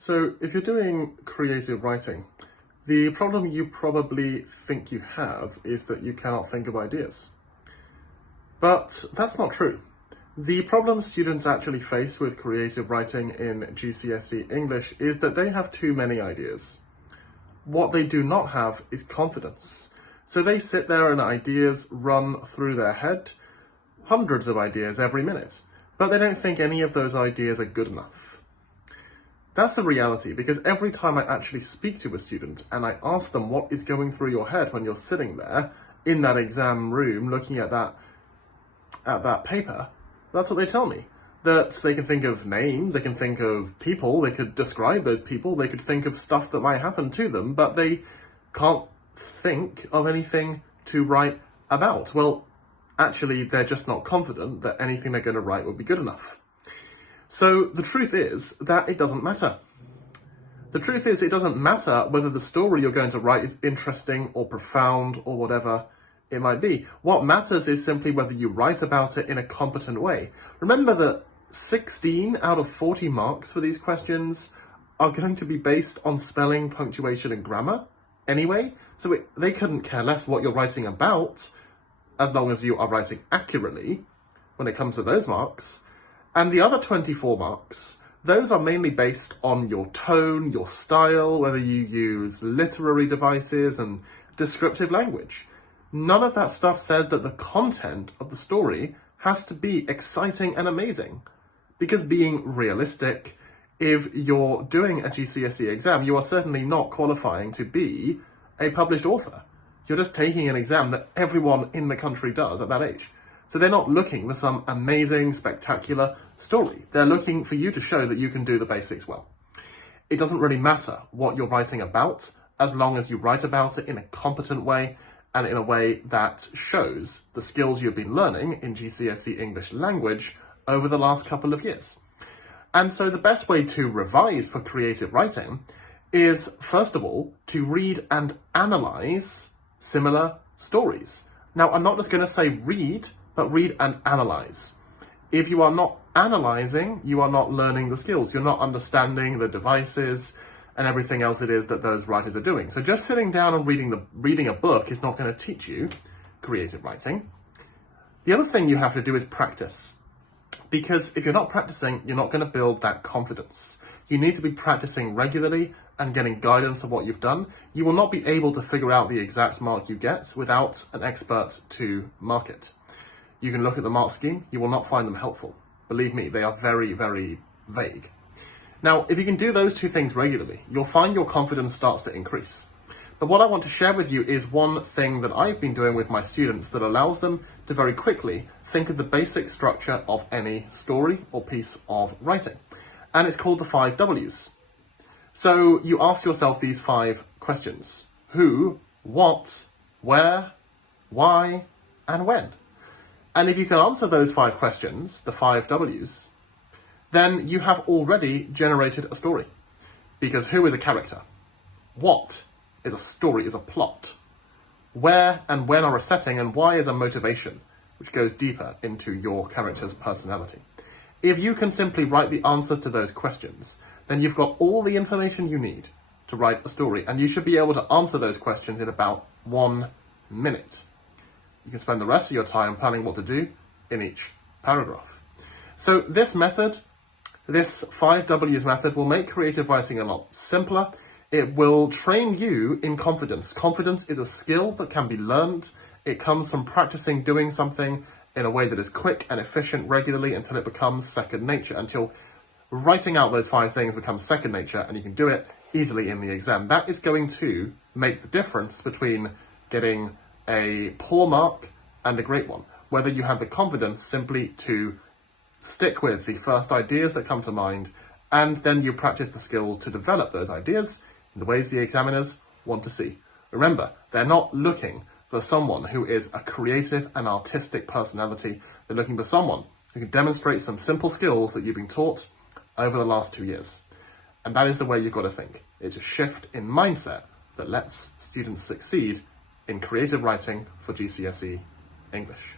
So if you're doing creative writing, the problem you probably think you have is that you cannot think of ideas. But that's not true. The problem students actually face with creative writing in GCSE English is that they have too many ideas. What they do not have is confidence. So they sit there and ideas run through their head, hundreds of ideas every minute, but they don't think any of those ideas are good enough. That's the reality, because every time I actually speak to a student and I ask them what is going through your head when you're sitting there in that exam room looking at that paper, that's what they tell me. That they can think of names, they can think of people, they could describe those people, they could think of stuff that might happen to them, but they can't think of anything to write about. Well, actually, they're just not confident that anything they're going to write will be good enough. So the truth is that it doesn't matter. The truth is it doesn't matter whether the story you're going to write is interesting or profound or whatever it might be. What matters is simply whether you write about it in a competent way. Remember that 16 out of 40 marks for these questions are going to be based on spelling, punctuation, and grammar anyway. So they couldn't care less what you're writing about as long as you are writing accurately when it comes to those marks. And the other 24 marks, those are mainly based on your tone, your style, whether you use literary devices and descriptive language. None of that stuff says that the content of the story has to be exciting and amazing. Because being realistic, if you're doing a GCSE exam, you are certainly not qualifying to be a published author. You're just taking an exam that everyone in the country does at that age. So they're not looking for some amazing, spectacular story. They're looking for you to show that you can do the basics well. It doesn't really matter what you're writing about, as long as you write about it in a competent way and in a way that shows the skills you've been learning in GCSE English language over the last couple of years. And so the best way to revise for creative writing is, first of all, to read and analyze similar stories. Now, I'm not just going to say read, but read and analyze. If you are not analyzing, you are not learning the skills. You're not understanding the devices and everything else it is that those writers are doing. So just sitting down and reading a book is not going to teach you creative writing. The other thing you have to do is practice. Because if you're not practicing, you're not going to build that confidence. You need to be practicing regularly and getting guidance of what you've done. You will not be able to figure out the exact mark you get without an expert to mark it. You can look at the mark scheme, you will not find them helpful. Believe me, they are very, very vague. Now, if you can do those two things regularly, you'll find your confidence starts to increase. But what I want to share with you is one thing that I've been doing with my students that allows them to very quickly think of the basic structure of any story or piece of writing. And it's called the 5 W's. So you ask yourself these 5 questions: who, what, where, why, and when. And if you can answer those 5 questions, the 5 W's, then you have already generated a story. Because who is a character? What is a story, is a plot? Where and when are a setting, and why is a motivation, which goes deeper into your character's personality. If you can simply write the answers to those questions, then you've got all the information you need to write a story, and you should be able to answer those questions in about 1 minute. You can spend the rest of your time planning what to do in each paragraph. So this method, this 5 W's method, will make creative writing a lot simpler. It will train you in confidence. Confidence is a skill that can be learned. It comes from practicing doing something in a way that is quick and efficient regularly until it becomes second nature, until writing out those 5 things becomes second nature and you can do it easily in the exam. That is going to make the difference between getting a poor mark and a great one. Whether you have the confidence simply to stick with the first ideas that come to mind, and then you practice the skills to develop those ideas in the ways the examiners want to see. Remember, they're not looking for someone who is a creative and artistic personality. They're looking for someone who can demonstrate some simple skills that you've been taught over the last 2 years. And that is the way you've got to think. It's a shift in mindset that lets students succeed in creative writing for GCSE English.